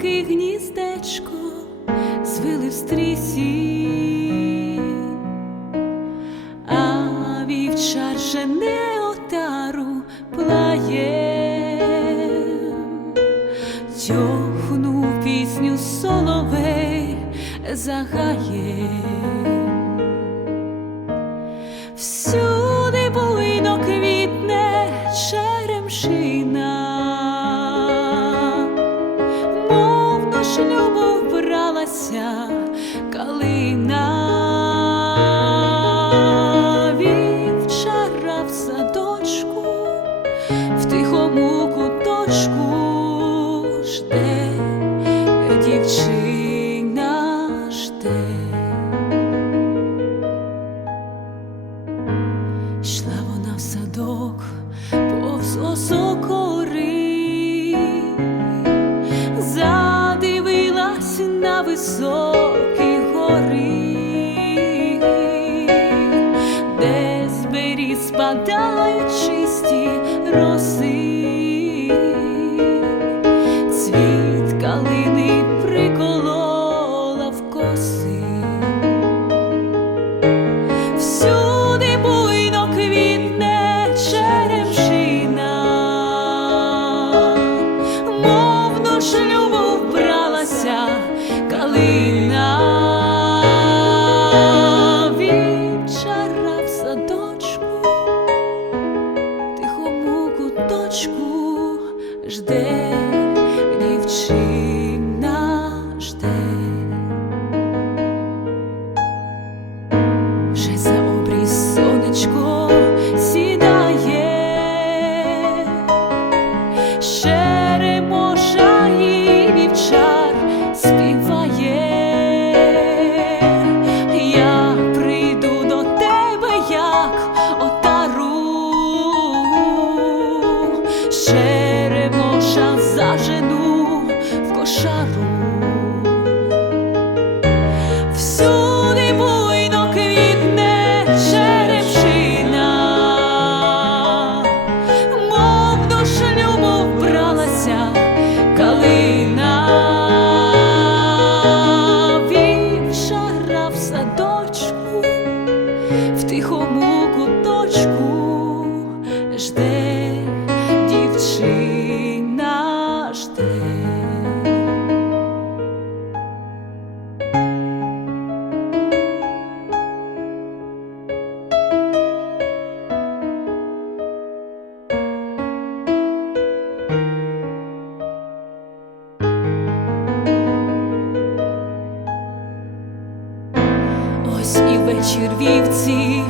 Маленьке гніздечко звили в стрісі, а вівчар же не отару плає, тьохнув пісню соловей загаєм. day. червівці.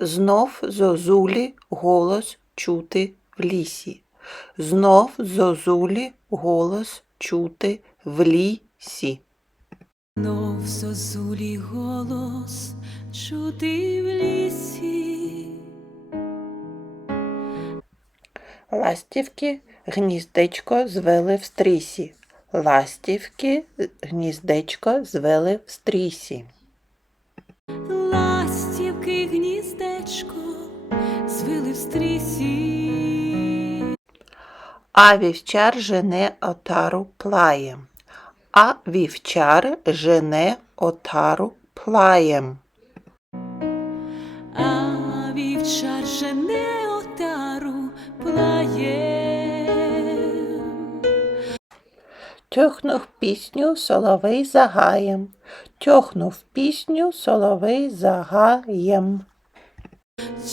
Знов зозулі голос чути в лісі. Знов зозулі голос чути в лісі. Знов зозулі голос чути в лісі. Ластівки гніздечко звели в стрісі. Ластівки гніздечко звели в стрісі. А вівчар жене отару плаєм. А вівчар жене отару плаєм. а вівчар жене отару плаєм. Тьохнув пісню соловей за гаєм. Тьохнув пісню соловей за гаєм.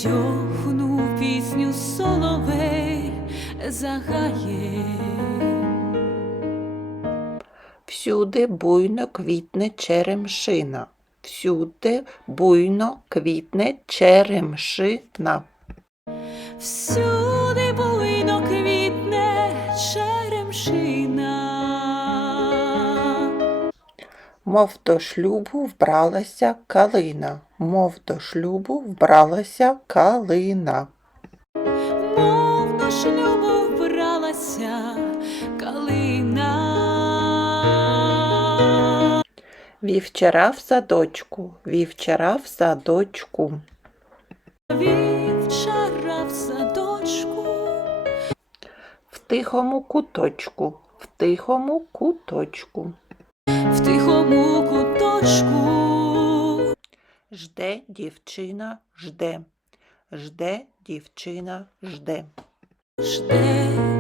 Тьохнув пісню соловей загає. Всюди буйно квітне черемшина. Всюди буйно квітне черемшина. Всюди буйно квітне черемшина. Мов до шлюбу вбралася калина. Мов до шлюбу вбралася калина. Вбралася калина. Вівчара в садочку, вівчара в садочку. Вівчара в садочку, В тихому куточку, в тихому куточку. в тихому куточку, Жде дівчина, жде. Жде дівчина, жде. жде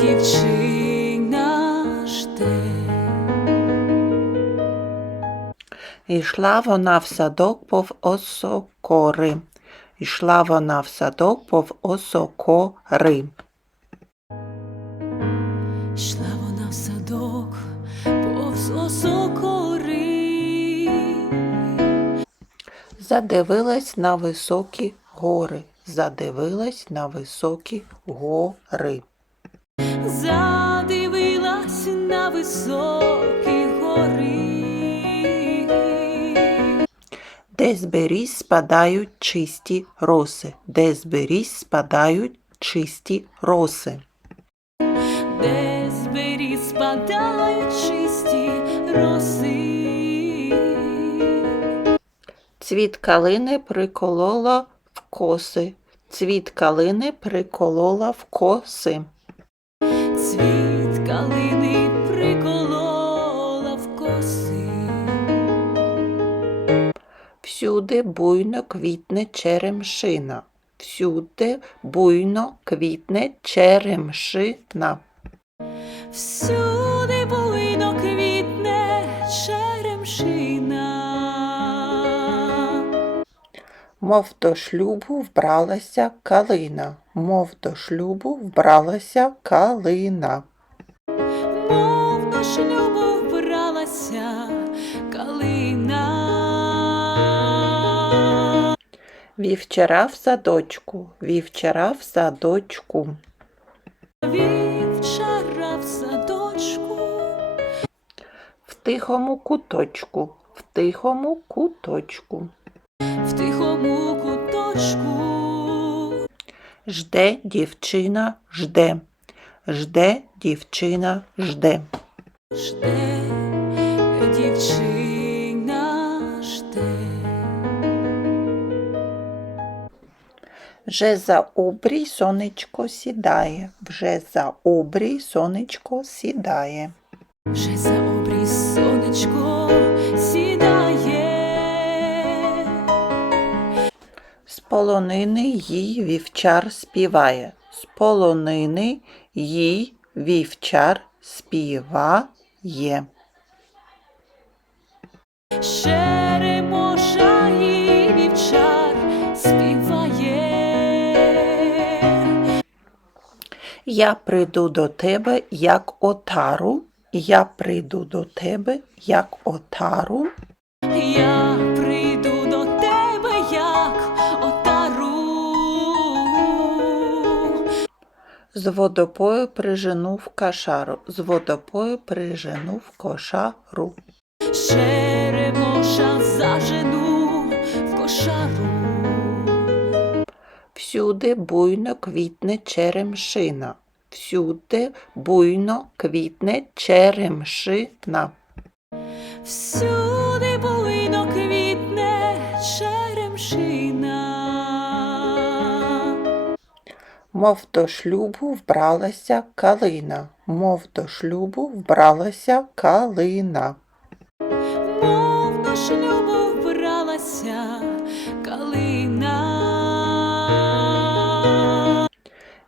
дівчина жде. Ішла вона в садок пов осокори. Ішла вона в садок пов осокори. Йшла вона в садок повз осокори. Задивилась на високі гори. Задивилась на високі гори. Задивилась на високі гори. Де з спадають чисті роси. Де з спадають чисті роси. Де з спадають чисті роси. Цвіт калини приколола в коси. Цвіт калини приколола в коси. Всюди буйно квітне черемшина. Всюди буйно квітне черемшина. Всюди буйно квітне черемшина. Мов до шлюбу вбралася калина. Мов до шлюбу вбралася калина. Вівчара в садочку. Вівчара в садочку. Вівчара в садочку, В тихому куточку. В тихому куточку. в тихому куточку, Жде дівчина, жде. Жде дівчина, жде. жде дівчина Вже за обрій сонечко сідає. Вже за обрій сонечко сідає. Вже за обрій сонечко сідає. З полонини їй вівчар співає. З полонини їй вівчар співає. Черемоша Я прийду до тебе, як отару. Я прийду до тебе, як отару. Я прийду до тебе, як отару. З водопою приженув кошару. З водопою приженув кошару. Черемоша зажену в кошару. Всюди буйно квітне черемшина. Всюди буйно квітне черемшина. Всюди буйно квітне черемшина. Мов до шлюбу вбралася калина, мов до шлюбу вбралася калина. мов до шлюбу вбралася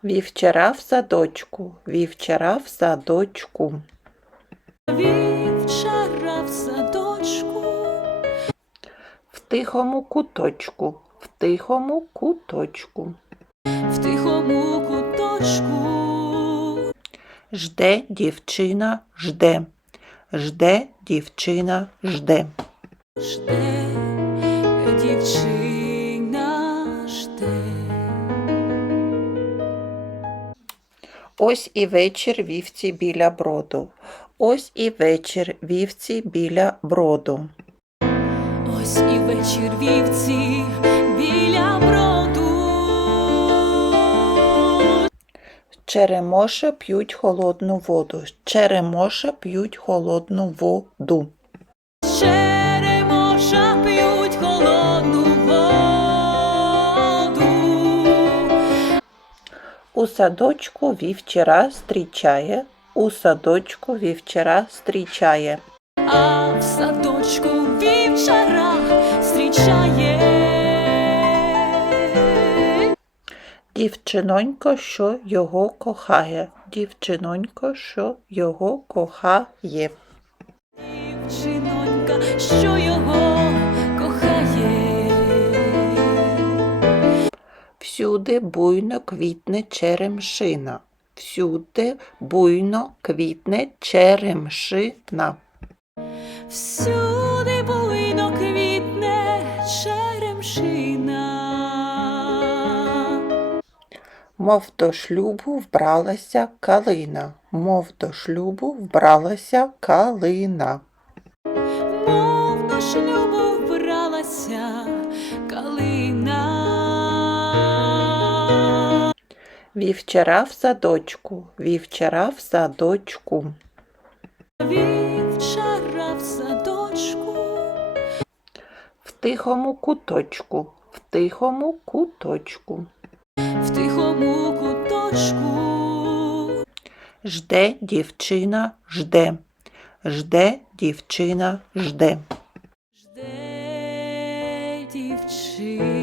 Вівчара в садочку, вівчара в садочку. Вівчара в садочку, В тихому куточку, в тихому куточку. в тихому куточку, Жде дівчина, жде. Жде дівчина, жде. жде дівчина Ось і вечір вівці біля броду. Ось і вечір вівці біля броду. Ось і вечір вівці біля броду. Черемоша п'ють холодну воду. Черемоша п'ють холодну воду. У садочку вівчара зустрічає. У садочку вівчара зустрічає. А в садочку вівчара зустрічає. Дівчинонько, що його кохає. Дівчинонько, що його кохає. Дівчинонька, що Всюди буйно квітне черемшина. Всюди буйно квітне черемшина. Всюди буйно квітне черемшина. Мов до шлюбу вбралася калина. Мов до шлюбу вбралася калина. Мов до шлюбу вбралася калина. вівчара в садочку, вівчара в садочку. Вівчара в садочку. В тихому куточку, в тихому куточку. В тихому куточку. Жде дівчина, жде. Жде дівчина, жде. Жде дівчина.